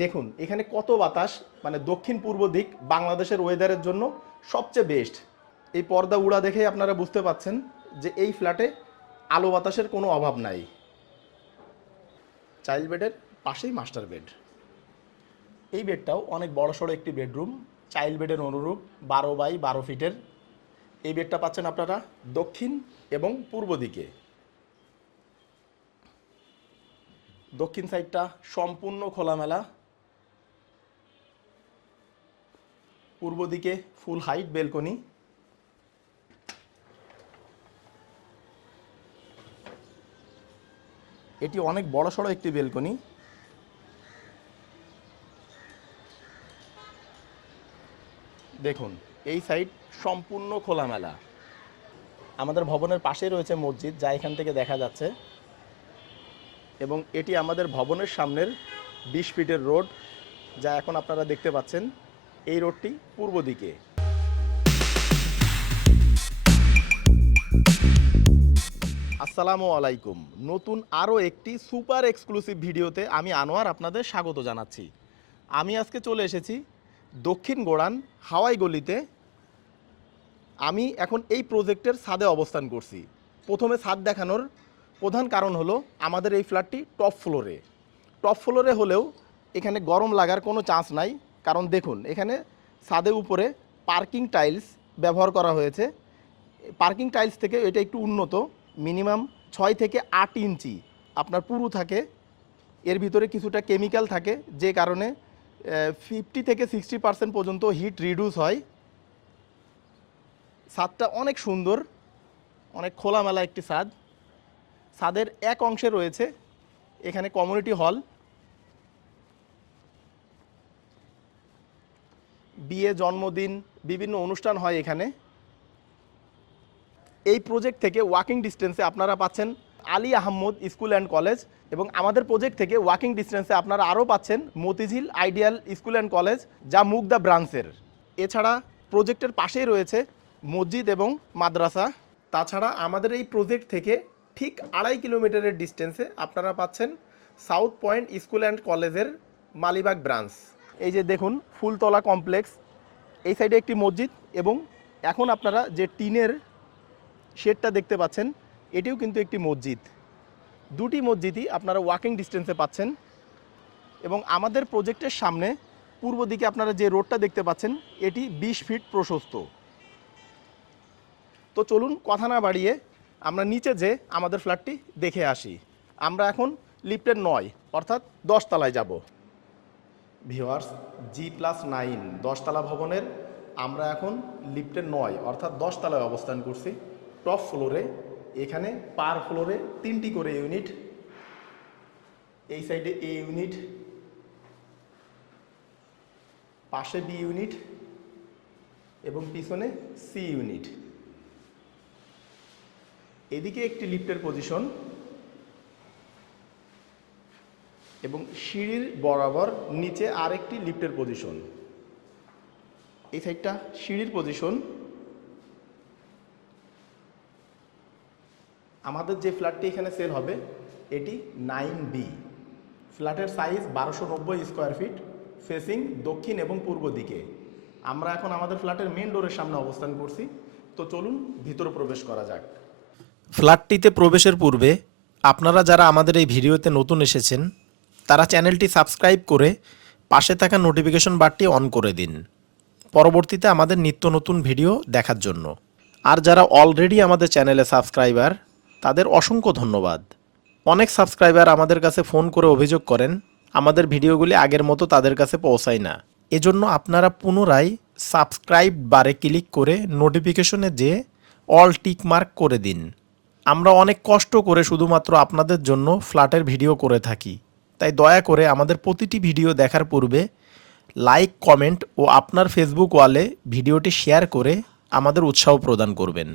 দেখুন এখানে কত বাতাস, মানে দক্ষিণ পূর্ব দিক বাংলাদেশের ওয়েদারের জন্য সবচেয়ে বেস্ট। এই পর্দা উড়া দেখেই আপনারা বুঝতে পাচ্ছেন যে এই ফ্ল্যাটে আলো বাতাসের কোনো অভাব নাই। চাইল্ড বেডের পাশেই মাস্টার বেড। এই বেডটাও অনেক বড়সড় একটি বেডরুম, চাইল্ড বেডের অনুরূপ 12 বাই 12 ফিটের। এই বেডটা পাচ্ছেন আপনারা দক্ষিণ এবং পূর্ব দিকে। দক্ষিণ সাইডটা সম্পূর্ণ খোলামেলা, পূর্ব দিকে ফুল হাইট বেলকনি। এটি অনেক বড়সড় একটি বেলকনি। দেখুন এই সাইড সম্পূর্ণ খোলামেলা। আমাদের ভবনের পাশেই রয়েছে মসজিদ, যা এখান থেকে দেখা যাচ্ছে, এবং এটি আমাদের ভবনের সামনের 20 ফিটের রোড, যা এখন আপনারা দেখতে পাচ্ছেন। এই রোডটি পূর্ব দিকে। আসসালামু আলাইকুম। নতুন আরও একটি সুপার এক্সক্লুসিভ ভিডিওতে আমি আনোয়ার আপনাদের স্বাগত জানাচ্ছি। আমি আজকে চলে এসেছি দক্ষিণ গোড়ান হাওয়াই গলিতে। আমি এখন এই প্রজেক্টের ছাদে অবস্থান করছি। প্রথমে ছাদ দেখানোর প্রধান কারণ হলো আমাদের এই ফ্ল্যাটটি টপ ফ্লোরে হলেও এখানে গরম লাগার কোনো চান্স নাই। কারণ দেখুন এখানে ছাদের উপরে পার্কিং টাইলস ব্যবহার করা হয়েছে। পার্কিং টাইলস থেকে এটা একটু উন্নত, মিনিমাম 6 থেকে 8 ইঞ্চি আপনার পুরু থাকে। এর ভিতরে কিছুটা কেমিক্যাল থাকে, যে কারণে 50 থেকে 60% পর্যন্ত হিট রিডিউস হয়। ছাদটা অনেক সুন্দর, অনেক খোলামেলা একটি ছাদ। ছাদের এক অংশে রয়েছে এখানে কমিউনিটি হল। বিয়ে, জন্মদিন, বিভিন্ন অনুষ্ঠান হয় এখানে। এই প্রজেক্ট থেকে ওয়াকিং ডিস্টেন্সে আপনারা পাচ্ছেন Ali Ahmed school and college, এবং আমাদের প্রজেক্ট থেকে ওয়াকিং ডিস্টেন্সে আপনারা আরও পাচ্ছেন Motijheel ideal school and college, যা মুগদা ব্রাঞ্চের। এছাড়া প্রজেক্টের পাশেই রয়েছে মসজিদ এবং মাদ্রাসা। তাছাড়া আমাদের এই প্রজেক্ট থেকে ঠিক 2.5 কিলোমিটারের ডিস্টেন্সে আপনারা পাচ্ছেন সাউথ পয়েন্ট স্কুল অ্যান্ড কলেজের মালিবাগ ব্রাঞ্চ। এই যে দেখুন ফুলতলা কমপ্লেক্স, এই সাইডে একটি মসজিদ, এবং এখন আপনারা যে টিনের শেডটা দেখতে পাচ্ছেন এটিও কিন্তু একটি মসজিদ। দুটি মসজিদই আপনারা ওয়াকিং ডিস্টেন্সে পাচ্ছেন। এবং আমাদের প্রজেক্টের সামনে পূর্ব দিকে আপনারা যে রোডটা দেখতে পাচ্ছেন এটি 20 ফিট প্রশস্ত। তো চলুন কথা না বাড়িয়ে আমরা নিচে যে আমাদের ফ্ল্যাটটি দেখে আসি। আমরা এখন লিফটের 9 অর্থাৎ 10 তলায় যাব। ভিউয়ার্স, G+9 10 তলা ভবনের আমরা এখন লিফটের 9 অর্থাৎ 10 তলায় অবস্থান করছি, টপ ফ্লোরে। এখানে পার ফ্লোরে 3টি করে ইউনিট। এই সাইডে এ ইউনিট, পাশে বি ইউনিট এবং পিছনে সি ইউনিট। এদিকে একটি লিফটের পজিশন, এবং সিঁড়ির বরাবর নিচে আরেকটি লিফটের পজিশন। এই সাইডটা সিঁড়ির পজিশন। আমাদের যে ফ্ল্যাটটি এখানে সেল হবে এটি 9B। ফ্ল্যাটের সাইজ 1290 স্কোয়ার ফিট, ফেসিং দক্ষিণ এবং পূর্ব দিকে। আমরা এখন আমাদের ফ্ল্যাটের মেন ডোরের সামনে অবস্থান করছি। তো চলুন ভিতরে প্রবেশ করা যাক। ফ্ল্যাটটিতে প্রবেশের পূর্বে আপনারা যারা আমাদের এই ভিডিওতে নতুন এসেছেন তারা চ্যানেলটি সাবস্ক্রাইব করে পাশে থাকা নোটিফিকেশন বারটি অন করে দিন, পরবর্তীতে আমাদের নিত্য নতুন ভিডিও দেখার জন্য। আর যারা অলরেডি আমাদের চ্যানেলে সাবস্ক্রাইবার তাদের অসংখ্য ধন্যবাদ। অনেক সাবস্ক্রাইবার আমাদের কাছে ফোন করে অভিযোগ করেন আমাদের ভিডিওগুলি আগের মতো তাদের কাছে পৌঁছায় না। এজন্য আপনারা পুনরায় সাবস্ক্রাইব বারে ক্লিক করে নোটিফিকেশনে যেয়ে অল টিক মার্ক করে দিন। আমরা অনেক কষ্ট করে শুধুমাত্র আপনাদের জন্য ফ্ল্যাটের ভিডিও করে থাকি, তাই দয়া করে আমাদের প্রতিটি ভিডিও দেখার পূর্বে লাইক, কমেন্ট ও আপনার ফেসবুক ওয়ালে ভিডিওটি শেয়ার করে আমাদের উৎসাহ প্রদান করবেন।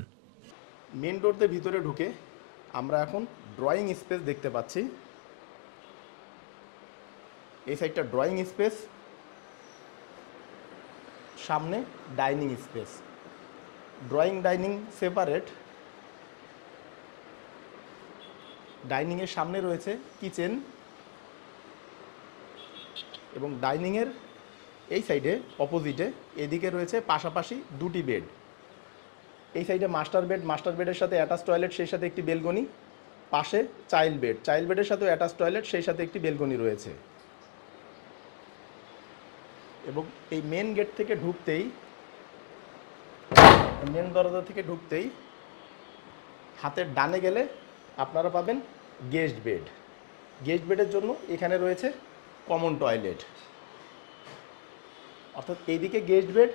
মেন ডোর দিয়ে ভিতরে ঢুকে আমরা এখন ড্রয়িং স্পেস দেখতে পাচ্ছি। এই সাইডটা ড্রয়িং স্পেস, সামনে dining space. Drawing dining separate. ডাইনিংয়ের সামনে রয়েছে কিচেন। এবং ডাইনিংয়ের এই সাইডে অপোজিটে এদিকে রয়েছে পাশাপাশি দুটি বেড। এই সাইডে মাস্টার বেডের সাথে অ্যাটাচ টয়লেট, সেই সাথে একটি বেলকনি। পাশে চাইল্ড বেডের সাথেও অ্যাটাচ টয়লেট, সেই সাথে একটি বেলকনি রয়েছে। এবং এই মেন গেট থেকে ঢুকতেই, মেন দরজা থেকে ঢুকতেই হাতের ডানে গেলে আপনারা পাবেন গেস্ট বেড। গেস্ট বেডের জন্য এখানে রয়েছে কমন টয়লেট, অর্থাৎ এইদিকে গেস্ট বেড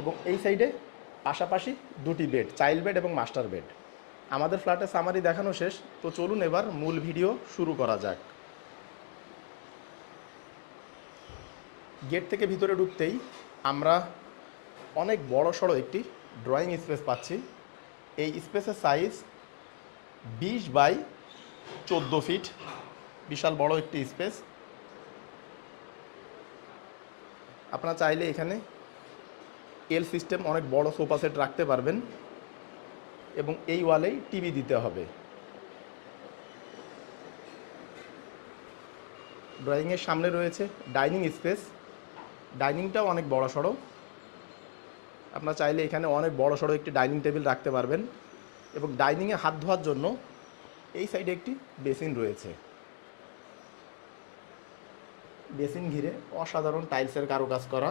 এবং এই সাইডে পাশাপাশি দুটি বেড, চাইল্ড বেড এবং মাস্টার বেড। আমাদের ফ্ল্যাটের সামারি দেখানো শেষ, তো চলুন এবার মূল ভিডিও শুরু করা যাক। গেট থেকে ভিতরে ঢুকতেই আমরা অনেক বড় সড়ো একটি ড্রয়িং স্পেস পাচ্ছি। এই স্পেসের সাইজ 20 বাই 14 ফিট, বিশাল বড় একটি স্পেস। আপনারা চাইলে এখানে এল সিস্টেম অনেক বড় সোফা সেট রাখতে পারবেন এবং এই ওয়ালেই টিভি দিতে হবে। ড্রয়িংয়ের সামনে রয়েছে ডাইনিং স্পেস, ডাইনিংটাও অনেক বড় সড়ো। আপনারা চাইলে এখানে অনেক বড় সড়ো একটি ডাইনিং টেবিল রাখতে পারবেন এবং ডাইনিংয়ে হাত ধোয়ার জন্য এই সাইডে একটি বেসিন রয়েছে। বেসিন ঘিরে অসাধারণ টাইলসের কারুকাজ করা।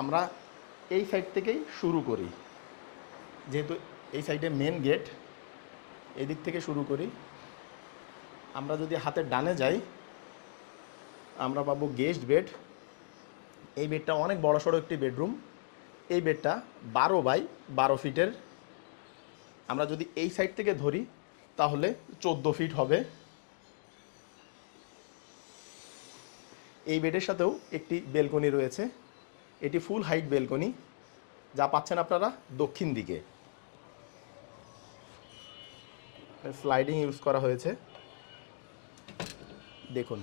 আমরা এই সাইড থেকেই শুরু করি, যেহেতু এই সাইডে মেন গেট, এদিক থেকে শুরু করি। আমরা যদি হাতের ডানে যাই আমরা পাবো গেস্ট বেড। এই বেডটা অনেক বড় সড়ো একটি বেডরুম। এই বেডটা 12 বাই 12 ফিটের। আমরা যদি এই সাইড থেকে ধরি তাহলে 14 ফিট হবে। এই বেডের সাথেও একটি বেলকনি রয়েছে, এটি ফুল হাইট বেলকনি, যা পাচ্ছেন আপনারা দক্ষিণ দিকে। স্লাইডিং ইউজ করা হয়েছে। দেখুন,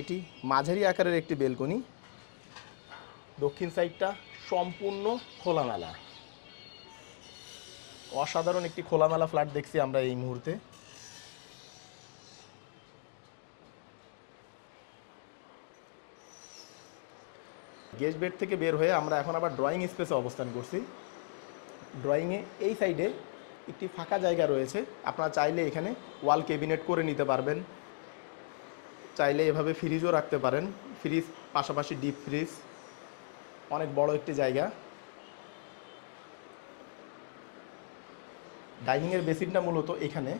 এটি মাঝারি আকারের একটি বেলকনি। দক্ষিণ সাইডটা সম্পূর্ণ খোলামেলা। অসাধারণ একটি খোলামেলা ফ্ল্যাট দেখছি আমরা এই মুহূর্তে। গেস্ট বেড থেকে বের হয়ে আমরা এখন আবার ড্রয়িং স্পেসে অবস্থান করছি। ড্রয়িংয়ে এই সাইডে একটি ফাঁকা জায়গা রয়েছে। আপনারা চাইলে এখানে ওয়াল ক্যাবিনেট করে নিতে পারবেন, চাইলে এভাবে ফ্রিজও রাখতে পারেন। ফ্রিজ, পাশাপাশি ডিপ ফ্রিজ, অনেক বড় একটি জায়গা। ডাইনিংয়ের বেসিনটা মূলত এখানে।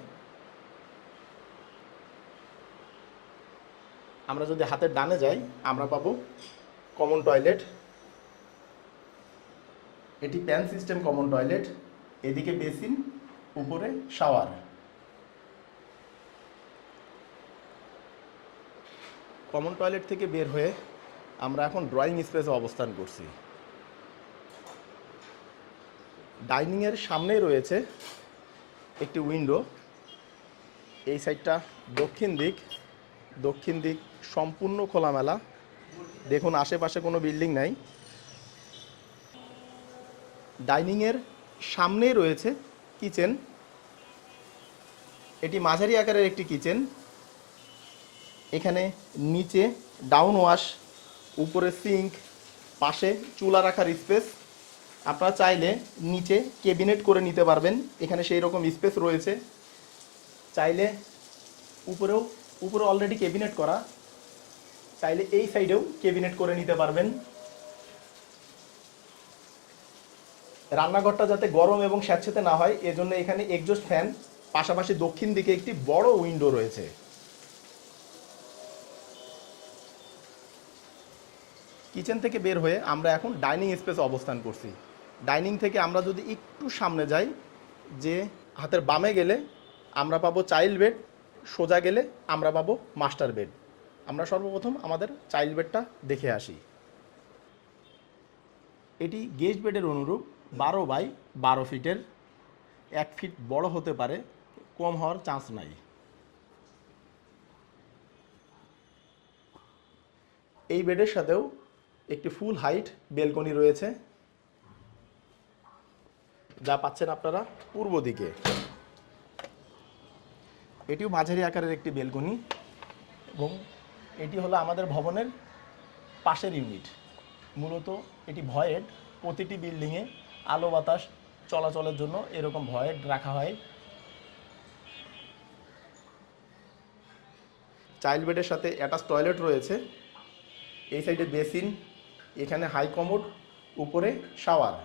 আমরা যদি হাতের ডানে যাই আমরা পাবো কমন টয়লেট। এটি প্যান সিস্টেম কমন টয়লেট, এদিকে বেসিন, উপরে শাওয়ার। কমন টয়লেট থেকে বের হয়ে আমরা এখন ড্রয়িং স্পেসে অবস্থান করছি। ডাইনিংয়ের সামনেই রয়েছে একটি উইন্ডো। এই সাইডটা দক্ষিণ দিক সম্পূর্ণ খোলামেলা। দেখুন, আশেপাশে কোনো বিল্ডিং নাই। ডাইনিংয়ের সামনেই রয়েছে কিচেন। এটি মাঝারি আকারের একটি কিচেন। এখানে নিচে ডাউন ওয়াশ, উপরে সিঙ্ক, পাশে চুলা রাখার স্পেস। আপনারা চাইলে নিচে ক্যাবিনেট করে নিতে পারবেন, এখানে সেই রকম স্পেস রয়েছে। চাইলে উপরে অলরেডি ক্যাবিনেট করা, চাইলে এই সাইডেও ক্যাবিনেট করে নিতে পারবেন। রান্নাঘরটা যাতে গরম এবং স্যাঁতসেঁতে না হয় এজন্য এখানে এক্সজস্ট ফ্যান, পাশাপাশি দক্ষিণ দিকে একটি বড় উইন্ডো রয়েছে। কিচেন থেকে বের হয়ে আমরা এখন ডাইনিং স্পেসে অবস্থান করছি। ডাইনিং থেকে আমরা যদি একটু সামনে যাই, যে হাতের বামে গেলে আমরা পাবো চাইল্ড বেড, সোজা গেলে আমরা পাবো মাস্টার বেড। আমরা সর্বপ্রথম আমাদের চাইল্ড বেডটা দেখে আসি। এটি গেস্ট বেডের অনুরূপ 12 বাই 12 ফিটের। 1 ফিট বড় হতে পারে, কম হওয়ার চান্স নাই। এই বেডের সাথেও একটি ফুল হাইট বেলকনি রয়েছে, যা পাচ্ছেন আপনারা পূর্ব দিকে। এটিও মাঝারি আকারের একটি বেলকনি এবং এটি হলো আমাদের ভবনের পাশের ইউনিট। মূলত এটি ভয়েড, প্রতিটি বিল্ডিংয়ে আলো বাতাস চলাচলের জন্য এরকম ভয়েড রাখা হয়। চাইল্ড বেডের সাথে অ্যাটাচ টয়লেট রয়েছে। এই সাইডে বেসিন, এখানে হাই কমোড, উপরে শাওয়ার।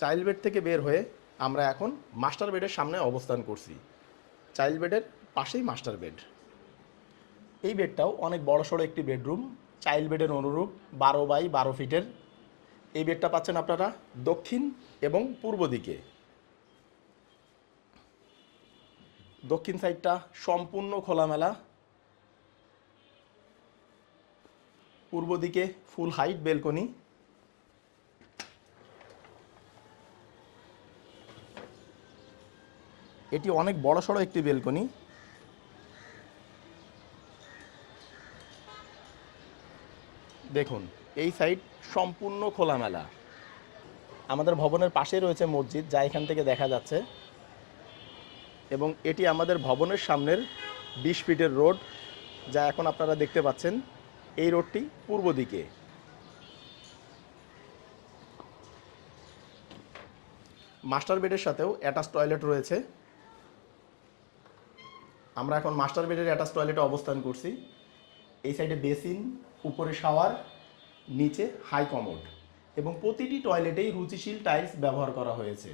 চাইল্ড বেড থেকে বের হয়ে আমরা এখন মাস্টার বেডের সামনে অবস্থান করছি। চাইল্ড বেডের পাশেই মাস্টার বেড। এই বেডটাও অনেক বড়সড় একটি বেডরুম, চাইল্ড বেডের অনুরূপ 12 বাই 12 ফিটের। এই বেডটা পাচ্ছেন আপনারা দক্ষিণ এবং পূর্ব দিকে। দক্ষিণ সাইডটা সম্পূর্ণ খোলামেলা, পূর্ব দিকে ফুল হাইট বেলকনি। এটি অনেক বড়সড় একটি বেলকনি। দেখুন এই সাইড সম্পূর্ণ খোলামেলা। আমাদের ভবনের পাশেই রয়েছে মসজিদ, যা এখান থেকে দেখা যাচ্ছে, এবং এটি আমাদের ভবনের সামনের 20 ফিটের রোড, যা এখন আপনারা দেখতে পাচ্ছেন। এই রোডটি পূর্ব দিকে। মাস্টার বেডের সাথেও অ্যাটাচ টয়লেট রয়েছে। আমরা এখন মাস্টার বেডের অ্যাটাচ টয়লেটে অবস্থান করছি। এই সাইডে বেসিন, উপরে শাওয়ার, নিচে হাই কমোড, এবং প্রতিটি টয়লেটেই রুচিশীল টাইলস ব্যবহার করা হয়েছে।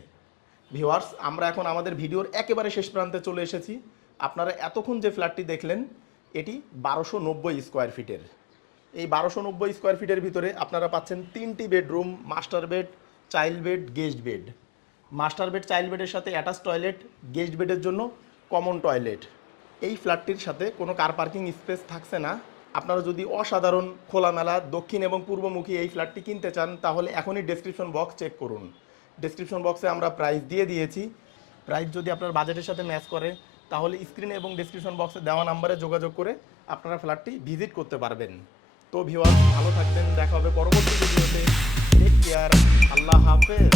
ভিউয়ার্স, আমরা এখন আমাদের ভিডিওর একেবারে শেষ প্রান্তে চলে এসেছি। আপনারা এতক্ষণ যে ফ্ল্যাটটি দেখলেন এটি 1290 স্কোয়ার ফিটের। এই 1290 স্কোয়ার ফিটের ভিতরে আপনারা পাচ্ছেন 3টি bedroom, master bed, child bed, guest bed. Master bed, child বেডের সাথে অ্যাটাচ টয়লেট, গেস্ট বেডের জন্য কমন টয়লেট। এই ফ্ল্যাটটির সাথে কোনো কার পার্কিং স্পেস থাকছে না। আপনারা যদি অসাধারণ খোলামেলা দক্ষিণ এবং পূর্বমুখী এই ফ্ল্যাটটি কিনতে চান, তাহলে এখনই ডেসক্রিপশন বক্স চেক করুন। ডেসক্রিপশন বক্সে আমরা প্রাইস দিয়ে দিয়েছি। প্রাইস যদি আপনার বাজেটের সাথে ম্যাচ করে, তাহলে স্ক্রিনে এবং ডেসক্রিপশন বক্সে দেওয়া নাম্বারে যোগাযোগ করে আপনারা ফ্ল্যাটটি ভিজিট করতে পারবেন। তো ভিউয়ার্স, ভালো থাকবেন, দেখা হবে পরবর্তী ভিডিওতে। টেক কেয়ার, আল্লাহ হাফেজ।